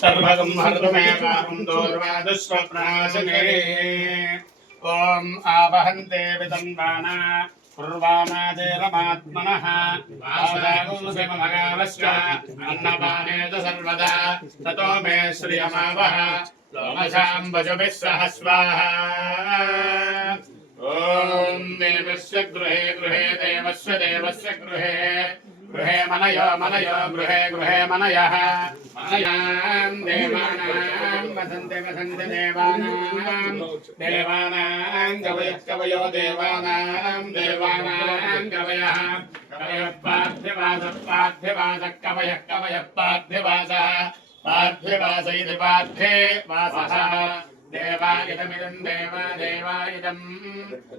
सर्वगं हर्तमेवाहं दोर्वादुष्वप्नाशने ॐ आवहन्ते विदन्वाना कुर्वाणादेरमात्मनः वासागोषमगावश्च अन्नपाने च सर्वदा। ततो मे श्रियमावह लोमशाम्बजुभिः सह स्वाहा ॐ देवस्य गृहे गृहे, देवस्य देवस्य गृहे। గృహే మనయో మనయో గృహే గృహే మనయ. మనయాం దేవానాం వసంతే వసంత దేవానాం. దేవానాం కవయ కవయో దేవానాం. దేవానాం కవయ కవయ పార్థివాస పార్థివాస కవయ కవయ పార్థివాస. పార్థివాస ఇది పార్థే వాస. देवा इदमिदं देव देवा इदम्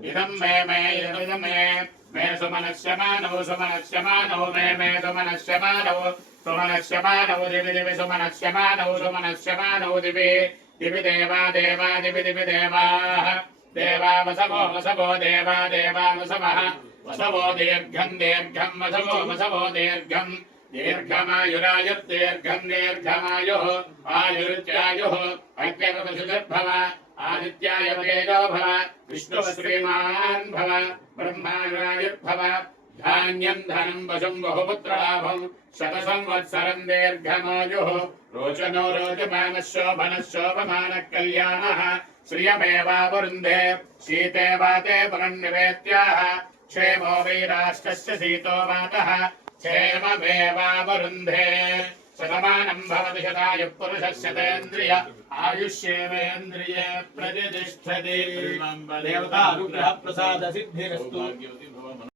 इदं मे मे इदमिदं मे मे सुमनस्यमानौ सुमनस्यमानौ मे मे सुमनस्यमानौ सुमनस्यमानौ दिवि दिवि सुमनस्यमानौ सुमनस्यमानौ दिवि दिवि देवा देवा दिवि दिवि देवाः देवा वसवो वसवो देवा देवा वसवः वसवो दीर्घं दीर्घं वसवो वसवो दीर्घम् దీర్ఘమాయురాయుర్దీర్ఘం దీర్ఘమాయు ఆయురుత్యాయు అగ్నిర్భవ ఆదిత్యాయ వేదో భవ విష్ణు శ్రీమాన్ భవ బ్రహ్మాయురాయుర్భవ ధాన్యం ధనం వశం బహుపుత్రలాభం శత సంవత్సరం దీర్ఘమాయు రోచనో రోచమానశోభన శోభమాన కళ్యాణ శ్రియమేవారుందే శీతే వాతే పునర్నివేత్యాహ क्षेमो वैराष्ट्रस्य शीतो वातः क्षेममेवावरुन्धे शतमानं भवति शतायुः पुरुषस्य तेन्द्रिय आयुष्येवेन्द्रिये प्रतिष्ठति देवता अनुग्रह प्रसाद सिद्धिरस्तु